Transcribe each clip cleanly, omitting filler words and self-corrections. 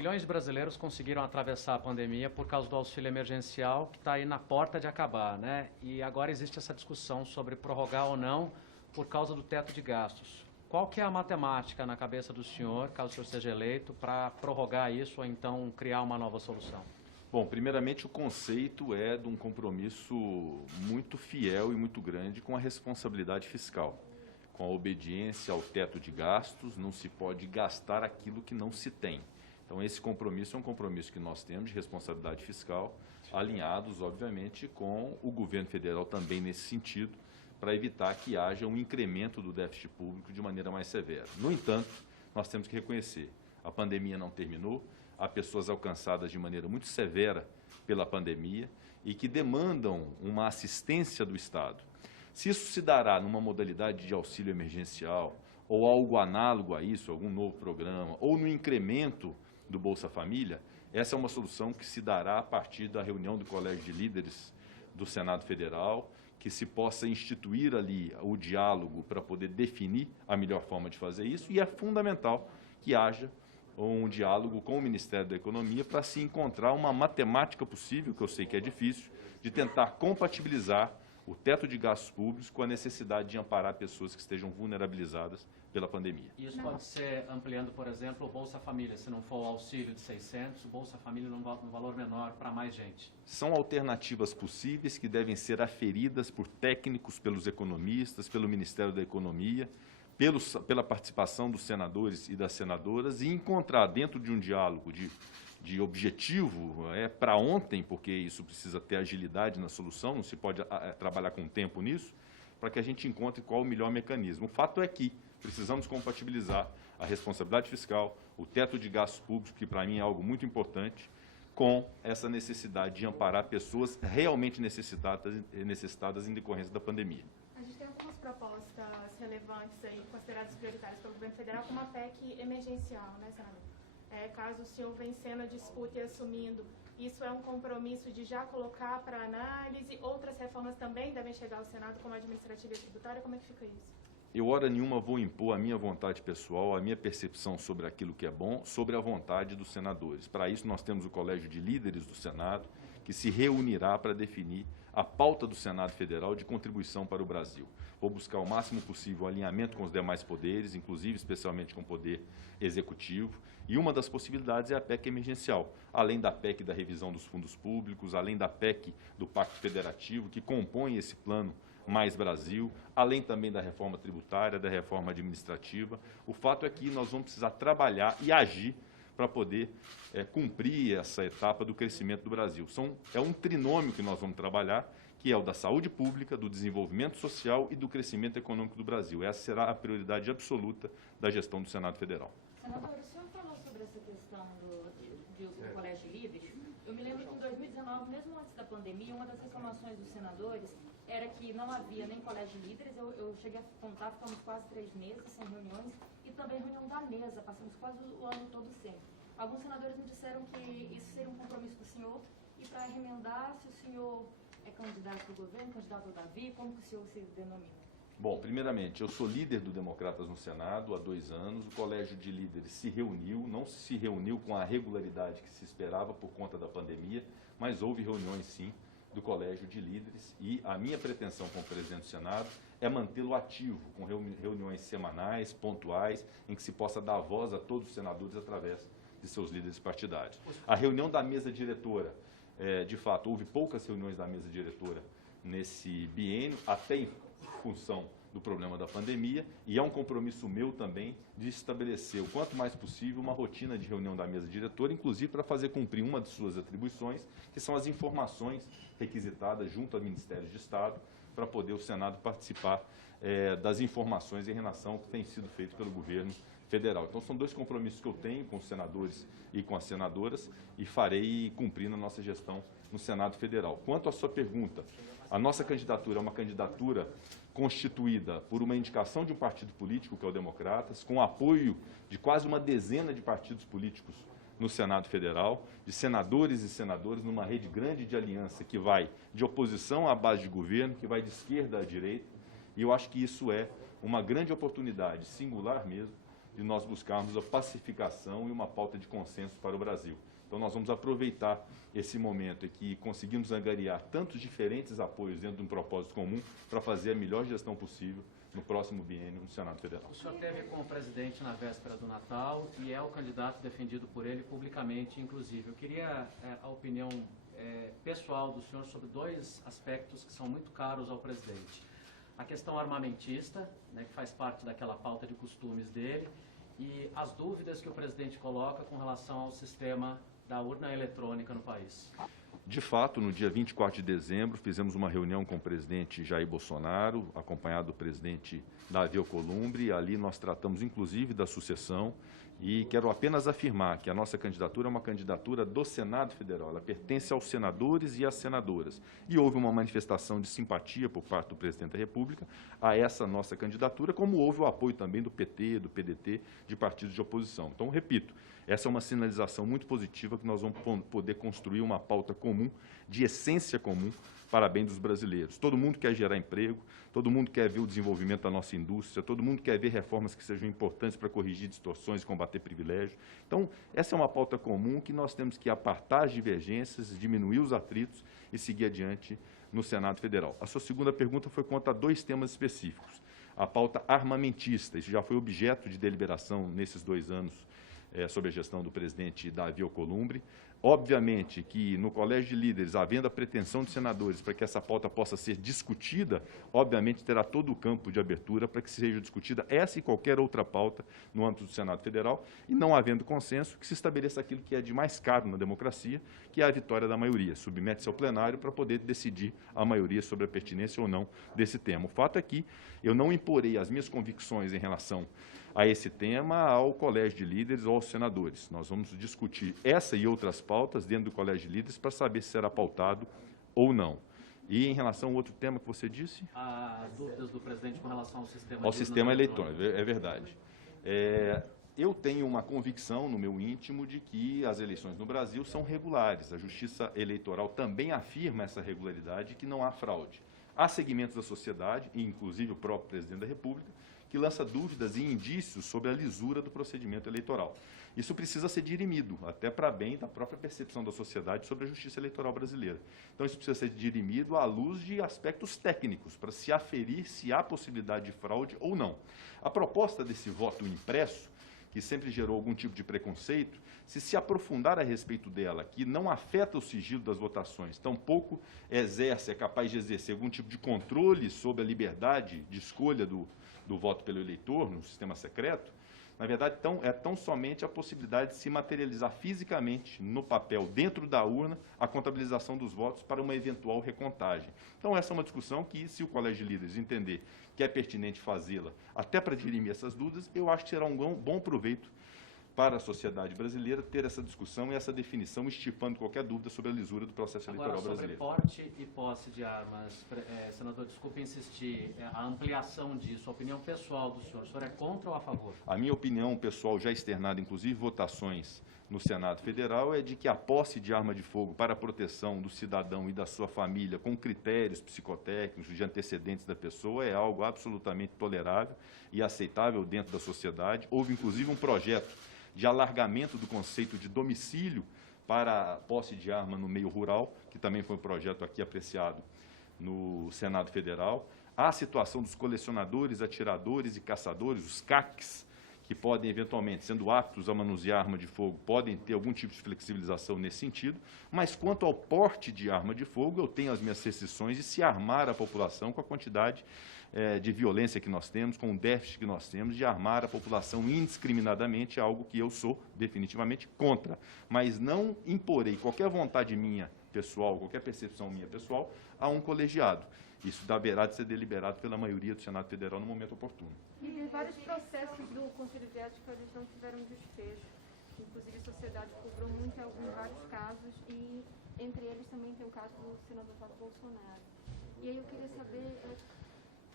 Milhões de brasileiros conseguiram atravessar a pandemia por causa do auxílio emergencial, que está aí na porta de acabar, né? E agora existe essa discussão sobre prorrogar ou não por causa do teto de gastos. Qual que é a matemática na cabeça do senhor, caso o senhor seja eleito, para prorrogar isso ou então criar uma nova solução? Bom, primeiramente o conceito é de um compromisso muito fiel e muito grande com a responsabilidade fiscal, com a obediência ao teto de gastos. Não se pode gastar aquilo que não se tem. Então esse compromisso é um compromisso que nós temos de responsabilidade fiscal, alinhados, obviamente, com o governo federal também nesse sentido, para evitar que haja um incremento do déficit público de maneira mais severa. No entanto, nós temos que reconhecer, a pandemia não terminou, há pessoas alcançadas de maneira muito severa pela pandemia e que demandam uma assistência do Estado. Se isso se dará numa modalidade de auxílio emergencial ou algo análogo a isso, algum novo programa, ou no incremento do Bolsa Família, essa é uma solução que se dará a partir da reunião do Colégio de Líderes do Senado Federal, que se possa instituir ali o diálogo para poder definir a melhor forma de fazer isso, e é fundamental que haja um diálogo com o Ministério da Economia para se encontrar uma matemática possível, que eu sei que é difícil, de tentar compatibilizar o teto de gastos públicos com a necessidade de amparar pessoas que estejam vulnerabilizadas pela pandemia. Isso pode ser ampliando, por exemplo, o Bolsa Família, se não for o auxílio de 600, o Bolsa Família num valor menor para mais gente. São alternativas possíveis que devem ser aferidas por técnicos, pelos economistas, pelo Ministério da Economia, pela participação dos senadores e das senadoras, e encontrar dentro de um diálogo de objetivo para ontem, porque isso precisa ter agilidade na solução, não se pode trabalhar com tempo nisso, para que a gente encontre qual o melhor mecanismo. O fato é que precisamos compatibilizar a responsabilidade fiscal, o teto de gastos públicos, que para mim é algo muito importante, com essa necessidade de amparar pessoas realmente necessitadas em decorrência da pandemia. A gente tem algumas propostas relevantes aí, consideradas prioritárias pelo governo federal, como a PEC emergencial, né, senador? Caso o senhor vencendo a disputa e assumindo, isso é um compromisso de já colocar para análise? Outras reformas também devem chegar ao Senado, como a administrativa e tributária? Como é que fica isso? Eu, hora nenhuma, vou impor a minha vontade pessoal, a minha percepção sobre aquilo que é bom, sobre a vontade dos senadores. Para isso, nós temos o Colégio de Líderes do Senado, que se reunirá para definir a pauta do Senado Federal de contribuição para o Brasil. Vou buscar o máximo possível o alinhamento com os demais poderes, inclusive, especialmente com o Poder Executivo, e uma das possibilidades é a PEC emergencial, além da PEC da revisão dos fundos públicos, além da PEC do Pacto Federativo, que compõe esse plano Mais Brasil, além também da reforma tributária, da reforma administrativa. O fato é que nós vamos precisar trabalhar e agir para poder cumprir essa etapa do crescimento do Brasil. É um trinômio que nós vamos trabalhar, que é o da saúde pública, do desenvolvimento social e do crescimento econômico do Brasil. Essa será a prioridade absoluta da gestão do Senado Federal. Senador, o senhor falou sobre essa questão do Colégio de Líderes. Eu me lembro que em 2019, mesmo antes da pandemia, uma das reclamações dos senadores era que não havia nem Colégio de Líderes. Eu cheguei a contar, ficamos quase 3 meses sem reuniões, e também reunião da mesa, passamos quase o ano todo sem. Alguns senadores me disseram que isso seria um compromisso do senhor, e para remendar, se o senhor é candidato ao governo, candidato ao Davi, como que o senhor se denomina? Bom, primeiramente, eu sou líder do Democratas no Senado há 2 anos. O Colégio de Líderes se reuniu, não se reuniu com a regularidade que se esperava por conta da pandemia, mas houve reuniões, sim, do Colégio de Líderes, e a minha pretensão como presidente do Senado é mantê-lo ativo, com reuniões semanais, pontuais, em que se possa dar voz a todos os senadores através de seus líderes partidários. A reunião da mesa diretora, de fato, houve poucas reuniões da mesa diretora nesse biênio, até em função do problema da pandemia, e é um compromisso meu também de estabelecer o quanto mais possível uma rotina de reunião da mesa diretora, inclusive para fazer cumprir uma de suas atribuições, que são as informações requisitadas junto ao Ministério de Estado, para poder o Senado participar das informações em relação ao que tem sido feito pelo governo federal. Então, são 2 compromissos que eu tenho com os senadores e com as senadoras, e farei cumprir na nossa gestão no Senado Federal. Quanto à sua pergunta, a nossa candidatura é uma candidatura constituída por uma indicação de um partido político, que é o Democratas, com o apoio de quase uma dezena de partidos políticos no Senado Federal, de senadores e senadoras, numa rede grande de aliança que vai de oposição à base de governo, que vai de esquerda à direita, e eu acho que isso é uma grande oportunidade, singular mesmo, de nós buscarmos a pacificação e uma pauta de consenso para o Brasil. Então, nós vamos aproveitar esse momento em que conseguimos angariar tantos diferentes apoios dentro de um propósito comum para fazer a melhor gestão possível no próximo biênio no Senado Federal. O senhor esteve com o presidente na véspera do Natal e é o candidato defendido por ele publicamente, inclusive. Eu queria a opinião pessoal do senhor sobre dois aspectos que são muito caros ao presidente. A questão armamentista, né, que faz parte daquela pauta de costumes dele, e as dúvidas que o presidente coloca com relação ao sistema da urna eletrônica no país. De fato, no dia 24 de dezembro, fizemos uma reunião com o presidente Jair Bolsonaro, acompanhado do presidente Davi Alcolumbre, e ali nós tratamos, inclusive, da sucessão, e quero apenas afirmar que a nossa candidatura é uma candidatura do Senado Federal, ela pertence aos senadores e às senadoras, e houve uma manifestação de simpatia por parte do presidente da República a essa nossa candidatura, como houve o apoio também do PT, do PDT, de partidos de oposição. Então, repito, essa é uma sinalização muito positiva que nós vamos poder construir uma pauta comum, de essência comum, para bem dos brasileiros. Todo mundo quer gerar emprego, todo mundo quer ver o desenvolvimento da nossa indústria, todo mundo quer ver reformas que sejam importantes para corrigir distorções e combater privilégios. Então, essa é uma pauta comum que nós temos que apartar as divergências, diminuir os atritos e seguir adiante no Senado Federal. A sua segunda pergunta foi quanto a dois temas específicos. A pauta armamentista, isso já foi objeto de deliberação nesses 2 anos, sob a gestão do presidente Davi Alcolumbre. Obviamente que no Colégio de Líderes, havendo a pretensão de senadores para que essa pauta possa ser discutida, obviamente terá todo o campo de abertura para que seja discutida essa e qualquer outra pauta no âmbito do Senado Federal, e não havendo consenso, que se estabeleça aquilo que é de mais caro na democracia, que é a vitória da maioria. Submete-se ao plenário para poder decidir a maioria sobre a pertinência ou não desse tema. O fato é que eu não imporei as minhas convicções em relação a esse tema ao Colégio de Líderes ou aos senadores. Nós vamos discutir essa e outras pautas dentro do Colégio de Líderes para saber se será pautado ou não. E em relação ao outro tema que você disse? As dúvidas do presidente com relação ao ao sistema eletrônico, é verdade. Eu tenho uma convicção no meu íntimo de que as eleições no Brasil são regulares. A Justiça Eleitoral também afirma essa regularidade e que não há fraude. Há segmentos da sociedade, inclusive o próprio presidente da República, que lança dúvidas e indícios sobre a lisura do procedimento eleitoral. Isso precisa ser dirimido, até para bem da própria percepção da sociedade sobre a justiça eleitoral brasileira. Então, isso precisa ser dirimido à luz de aspectos técnicos, para se aferir se há possibilidade de fraude ou não. A proposta desse voto impresso, que sempre gerou algum tipo de preconceito, se aprofundar a respeito dela, que não afeta o sigilo das votações, tampouco é capaz de exercer algum tipo de controle sobre a liberdade de escolha do voto pelo eleitor no sistema secreto, na verdade, é tão somente a possibilidade de se materializar fisicamente no papel, dentro da urna, a contabilização dos votos para uma eventual recontagem. Então, essa é uma discussão que, se o Colégio de Líderes entender que é pertinente fazê-la, até para dirimir essas dúvidas, eu acho que será um bom proveito para a sociedade brasileira ter essa discussão e essa definição, estipando qualquer dúvida sobre a lisura do processo eleitoral brasileiro. Agora, sobre porte e posse de armas, senador, desculpe insistir, a ampliação disso, a opinião pessoal do senhor, o senhor é contra ou a favor? A minha opinião pessoal, já externada, inclusive votações no Senado Federal, é de que a posse de arma de fogo para a proteção do cidadão e da sua família, com critérios psicotécnicos de antecedentes da pessoa, é algo absolutamente tolerável e aceitável dentro da sociedade. Houve, inclusive, um projeto de alargamento do conceito de domicílio para a posse de arma no meio rural, que também foi um projeto aqui apreciado no Senado Federal. Há a situação dos colecionadores, atiradores e caçadores, os CACs, que podem, eventualmente, sendo aptos a manusear arma de fogo, podem ter algum tipo de flexibilização nesse sentido, mas quanto ao porte de arma de fogo, eu tenho as minhas restrições de se armar a população com a quantidade de violência que nós temos, com o déficit que nós temos, de armar a população indiscriminadamente, é algo que eu sou definitivamente contra. Mas não imporei qualquer vontade minha pessoal, qualquer percepção minha pessoal, a um colegiado. Isso deverá de ser deliberado pela maioria do Senado Federal no momento oportuno. E vários processos do Conselho de Ética eles não tiveram desfecho. Inclusive, a sociedade cobrou muito em vários casos e, entre eles, também tem o caso do senador Flávio Bolsonaro. E aí eu queria saber,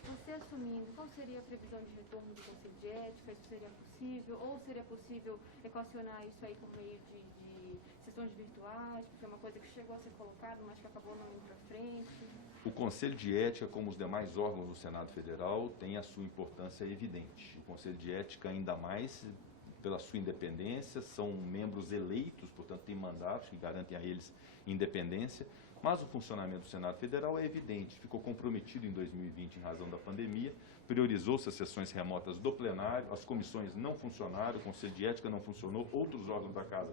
você assumindo, qual seria a previsão de retorno do Conselho de Ética? Isso seria possível? Ou seria possível equacionar isso aí por meio de sessões virtuais, que foi uma coisa que chegou a ser colocada, mas que acabou não indo para frente? O Conselho de Ética, como os demais órgãos do Senado Federal, tem a sua importância evidente. O Conselho de Ética, ainda mais pela sua independência, são membros eleitos, portanto, têm mandatos que garantem a eles independência, mas o funcionamento do Senado Federal é evidente, ficou comprometido em 2020 em razão da pandemia, priorizou-se as sessões remotas do plenário, as comissões não funcionaram, o Conselho de Ética não funcionou, outros órgãos da Casa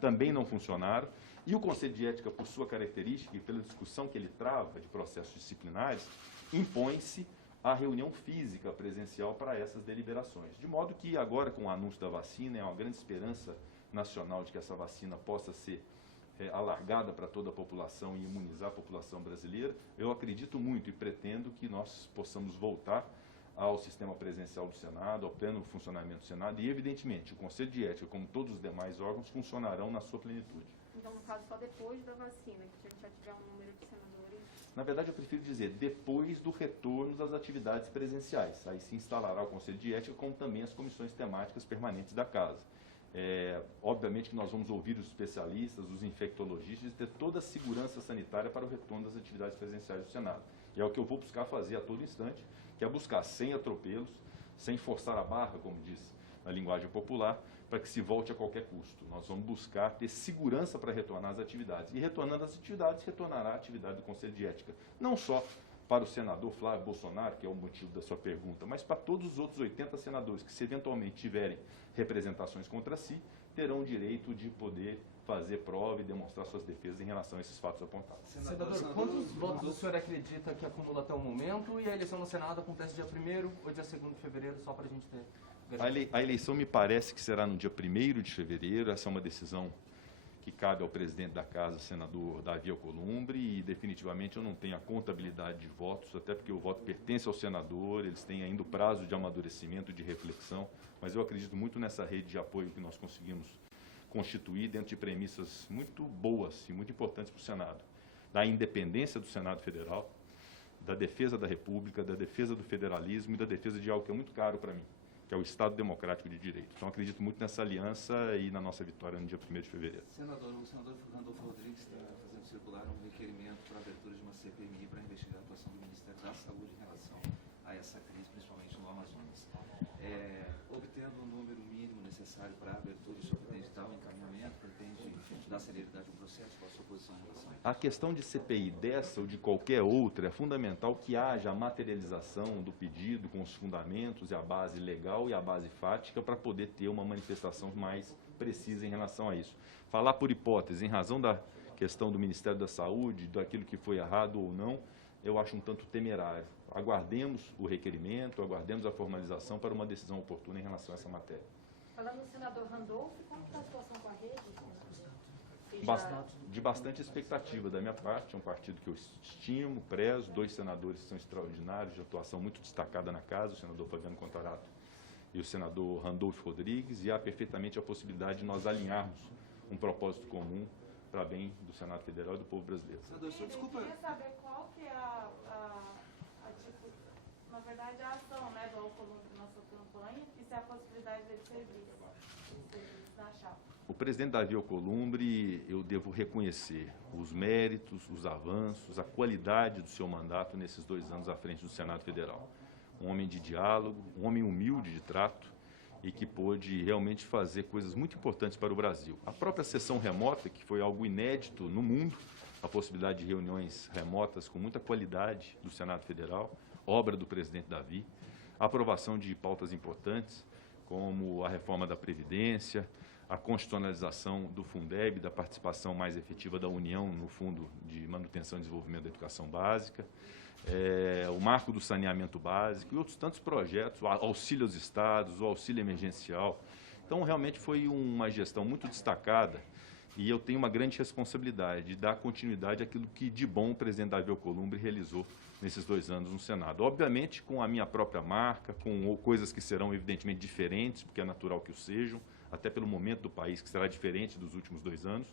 também não funcionaram, e o Conselho de Ética, por sua característica e pela discussão que ele trava de processos disciplinares, impõe-se a reunião física presencial para essas deliberações. De modo que agora, com o anúncio da vacina, é uma grande esperança nacional de que essa vacina possa ser alargada para toda a população e imunizar a população brasileira. Eu acredito muito e pretendo que nós possamos voltar ao sistema presencial do Senado, ao pleno funcionamento do Senado e, evidentemente, o Conselho de Ética, como todos os demais órgãos, funcionarão na sua plenitude. Então, no caso, só depois da vacina, que a gente já tiver um número de senadores... Na verdade, eu prefiro dizer, depois do retorno das atividades presenciais. Aí se instalará o Conselho de Ética, como também as comissões temáticas permanentes da Casa. Obviamente que nós vamos ouvir os especialistas, os infectologistas, e ter toda a segurança sanitária para o retorno das atividades presenciais do Senado. E é o que eu vou buscar fazer a todo instante, que é buscar sem atropelos, sem forçar a barra, como diz na linguagem popular, para que se volte a qualquer custo. Nós vamos buscar ter segurança para retornar às atividades. E retornando às atividades, retornará a atividade do Conselho de Ética. Não só para o senador Flávio Bolsonaro, que é o motivo da sua pergunta, mas para todos os outros 80 senadores que, se eventualmente tiverem representações contra si, terão o direito de poder fazer prova e demonstrar suas defesas em relação a esses fatos apontados. Senador, quantos votos o senhor acredita que acumula até o momento? E a eleição no Senado acontece dia 1º ou dia 2º de fevereiro, só para a gente ter... A eleição me parece que será no dia 1º de fevereiro. Essa é uma decisão que cabe ao presidente da Casa, senador Davi Alcolumbre, e definitivamente eu não tenho a contabilidade de votos, até porque o voto pertence ao senador, eles têm ainda o prazo de amadurecimento, de reflexão, mas eu acredito muito nessa rede de apoio que nós conseguimos constituir dentro de premissas muito boas e muito importantes para o Senado, da independência do Senado Federal, da defesa da República, da defesa do federalismo e da defesa de algo que é muito caro para mim, que é o Estado Democrático de Direito. Então, acredito muito nessa aliança e na nossa vitória no dia 1º de fevereiro. Senador, o senador Randolfo Rodrigues está fazendo circular um requerimento para a abertura de uma CPMI para investigar a atuação do Ministério da Saúde em relação a essa crise, principalmente no Amazonas. Obtendo o número mínimo necessário para a abertura, o senhor pretende dar um encaminhamento, pretende dar celeridade ao processo? Qual a sua posição em relação a isso? A questão de CPI dessa ou de qualquer outra é fundamental que haja a materialização do pedido com os fundamentos e a base legal e a base fática para poder ter uma manifestação mais precisa em relação a isso. Falar por hipótese, em razão da questão do Ministério da Saúde, daquilo que foi errado ou não, eu acho um tanto temerário. Aguardemos o requerimento, aguardemos a formalização para uma decisão oportuna em relação a essa matéria. Falando no senador Randolfo, como está a situação com a rede? De bastante expectativa da minha parte, é um partido que eu estimo, prezo, 2 senadores que são extraordinários, de atuação muito destacada na casa, o senador Fabiano Contarato e o senador Randolfo Rodrigues, e há perfeitamente a possibilidade de nós alinharmos um propósito comum para bem do Senado Federal e do povo brasileiro. Senador, senhor, desculpa... Eu queria saber qual que é na verdade, a ação, né, do Alcolumbre na sua campanha e se há a possibilidade dele servir na chapa. O presidente Davi Alcolumbre, eu devo reconhecer os méritos, os avanços, a qualidade do seu mandato nesses 2 anos à frente do Senado Federal. Um homem de diálogo, um homem humilde de trato e que pôde realmente fazer coisas muito importantes para o Brasil. A própria sessão remota, que foi algo inédito no mundo, a possibilidade de reuniões remotas com muita qualidade do Senado Federal, obra do presidente Davi, a aprovação de pautas importantes, como a reforma da Previdência, a constitucionalização do Fundeb, da participação mais efetiva da União no Fundo de Manutenção e Desenvolvimento da Educação Básica, o marco do saneamento básico e outros tantos projetos, o auxílio aos estados, o auxílio emergencial. Então, realmente foi uma gestão muito destacada e eu tenho uma grande responsabilidade de dar continuidade àquilo que de bom o presidente Davi Alcolumbre realizou nesses 2 anos no Senado. Obviamente, com a minha própria marca, com coisas que serão evidentemente diferentes, porque é natural que o sejam, até pelo momento do país, que será diferente dos últimos 2 anos,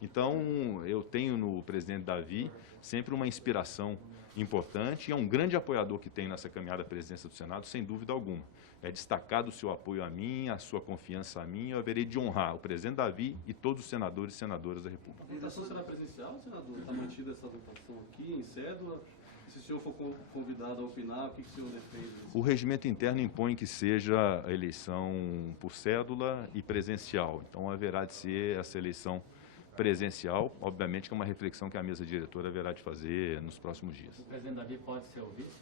Então, eu tenho no presidente Davi sempre uma inspiração importante e é um grande apoiador que tem nessa caminhada à presidência do Senado, sem dúvida alguma. É destacado o seu apoio a mim, a sua confiança a mim, eu haverei de honrar o presidente Davi e todos os senadores e senadoras da República. A votação será presencial, senador? Está mantida essa votação aqui, em cédula? Se o senhor for convidado a opinar, o que o senhor defende? O regimento interno impõe que seja a eleição por cédula e presencial. Então, haverá de ser essa eleição presencial. Obviamente que é uma reflexão que a mesa diretora haverá de fazer nos próximos dias. O presidente Davi pode ser o vice?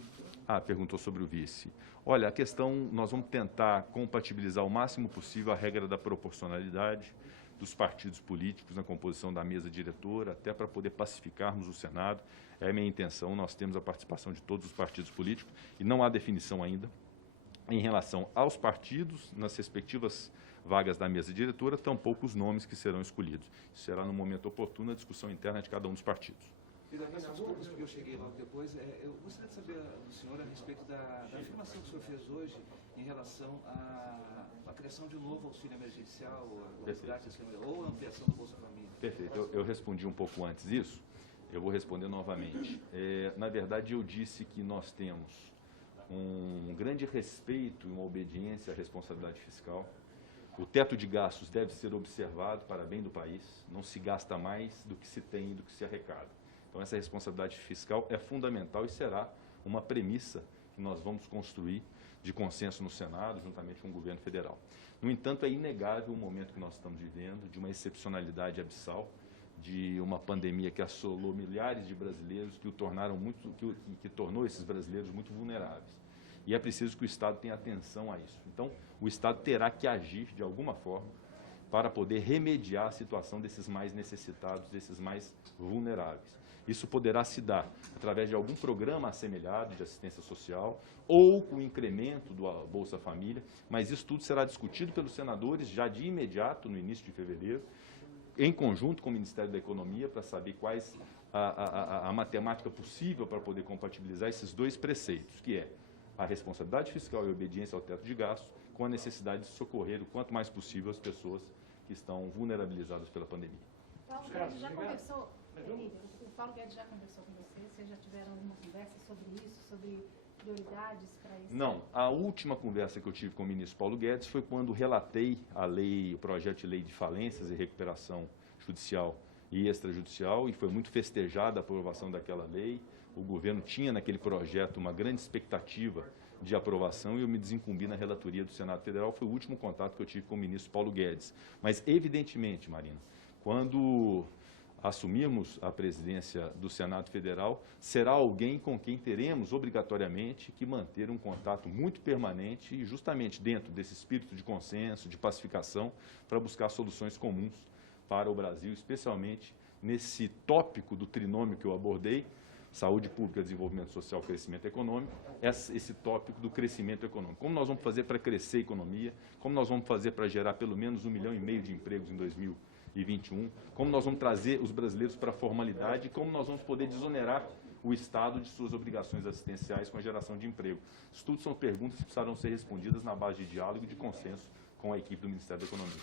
Perguntou sobre o vice. Olha, a questão, nós vamos tentar compatibilizar o máximo possível a regra da proporcionalidade dos partidos políticos na composição da mesa diretora, até para poder pacificarmos o Senado. É a minha intenção, nós temos a participação de todos os partidos políticos e não há definição ainda em relação aos partidos, nas respectivas vagas da mesa diretora, tampouco os nomes que serão escolhidos. Isso será no momento oportuno a discussão interna de cada um dos partidos. E da peço desculpas porque eu cheguei logo depois. Eu gostaria de saber do senhor a respeito da afirmação que o senhor fez hoje em relação à criação de um novo auxílio emergencial, ou a ampliação do Bolsa Família. Perfeito. Eu respondi um pouco antes isso, eu vou responder novamente. Na verdade, eu disse que nós temos um grande respeito e uma obediência à responsabilidade fiscal. O teto de gastos deve ser observado para bem do país. Não se gasta mais do que se tem e do que se arrecada. Então, essa responsabilidade fiscal é fundamental e será uma premissa que nós vamos construir de consenso no Senado, juntamente com o governo federal. No entanto, é inegável o momento que nós estamos vivendo, de uma excepcionalidade abissal, de uma pandemia que assolou milhares de brasileiros, que tornou esses brasileiros muito vulneráveis. E é preciso que o Estado tenha atenção a isso. Então, o Estado terá que agir de alguma forma para poder remediar a situação desses mais necessitados, desses mais vulneráveis. Isso poderá se dar através de algum programa assemelhado de assistência social ou com o incremento do Bolsa Família, mas isso tudo será discutido pelos senadores já de imediato, no início de fevereiro, em conjunto com o Ministério da Economia, para saber quais a matemática possível para poder compatibilizar esses dois preceitos, que é a responsabilidade fiscal e a obediência ao teto de gastos, com a necessidade de socorrer o quanto mais possível as pessoas que estão vulnerabilizadas pela pandemia. Paulo Guedes já conversou, o Paulo Guedes já conversou com você? Vocês já tiveram alguma conversa sobre isso, sobre prioridades para isso? Não, a última conversa que eu tive com o ministro Paulo Guedes foi quando relatei o projeto de lei de falências e recuperação judicial e extrajudicial, e foi muito festejada a aprovação daquela lei. O governo tinha naquele projeto uma grande expectativa de aprovação e eu me desincumbi na relatoria do Senado Federal. Foi o último contato que eu tive com o ministro Paulo Guedes. Mas, evidentemente, Marina, quando assumirmos a presidência do Senado Federal, será alguém com quem teremos obrigatoriamente que manter um contato muito permanente e justamente dentro desse espírito de consenso, de pacificação, para buscar soluções comuns para o Brasil, especialmente nesse tópico do trinômio que eu abordei: saúde pública, desenvolvimento social, crescimento econômico, esse tópico do crescimento econômico. Como nós vamos fazer para crescer a economia, como nós vamos fazer para gerar pelo menos 1,5 milhão de empregos em 2021, como nós vamos trazer os brasileiros para a formalidade e como nós vamos poder desonerar o Estado de suas obrigações assistenciais com a geração de emprego. Isso tudo são perguntas que precisarão ser respondidas na base de diálogo e de consenso com a equipe do Ministério da Economia.